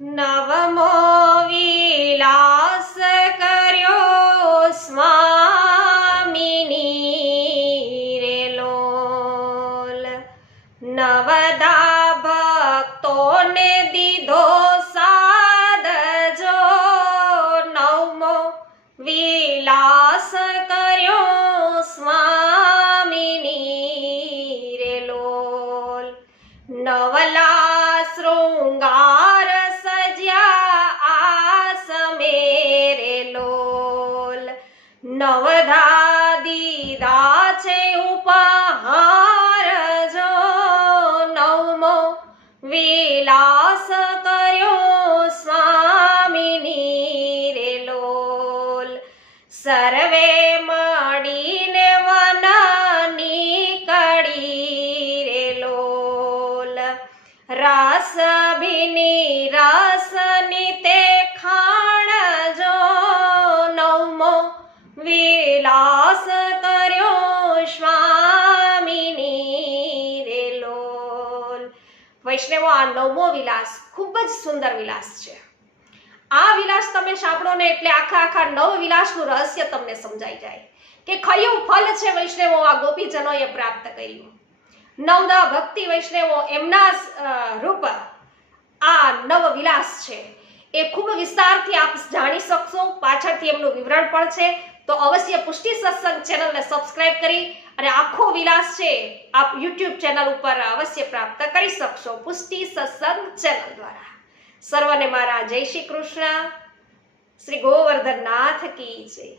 નવમો વિલાસ કર્યો સ્વામીની રે લોલ. નવદા ભક્તોને દીધો સાદ જો, નવમો વિલાસ કર્યો સ્વામીની રે લોલ. નવલા શૃંગાર સજ્યા આસમે રે લોલ. નવધા દીધા છે ઉપહાર જો, નવમો વિલાસ કર્યો સ્વામીની રે લોલ. સર્વે મળીને વનની કડી રે લોલ. રસ ભીની રસની તે ખાણ જો, નવમો વિલાસ કર્યો સ્વામીની રે લોલ. વૈષ્ણવો, આ નવમો વિલાસ ખૂબ જ સુંદર વિલાસ છે. આ વિલાસ તમે સાંભળો ને એટલે આખા નવ વિલાસનું રહસ્ય તમને સમજાઈ જાય કે કયું ફલ છે વૈષ્ણવો આ ગોપીજનોએ પ્રાપ્ત કર્યું. નવદા ભક્તિ વૈષ્ણવો એમના રૂપ આ નવ વિલાસ છે. એ ખૂબ વિસ્તારથી આપ જાણી શકશો. પાછળથી એમનું વિવરણ પણ છે. તો અવશ્ય પુષ્ટિ સત્સંગ ચેનલને સબસ્ક્રાઇબ કરી અને આખો વિલાસ છે આપ યુટ્યુબ ચેનલ ઉપર અવશ્ય પ્રાપ્ત કરી શકશો પુષ્ટિ સત્સંગ ચેનલ દ્વારા. સર્વને મારા જય શ્રી કૃષ્ણ. શ્રી ગોવર્ધન નાથ કી જય.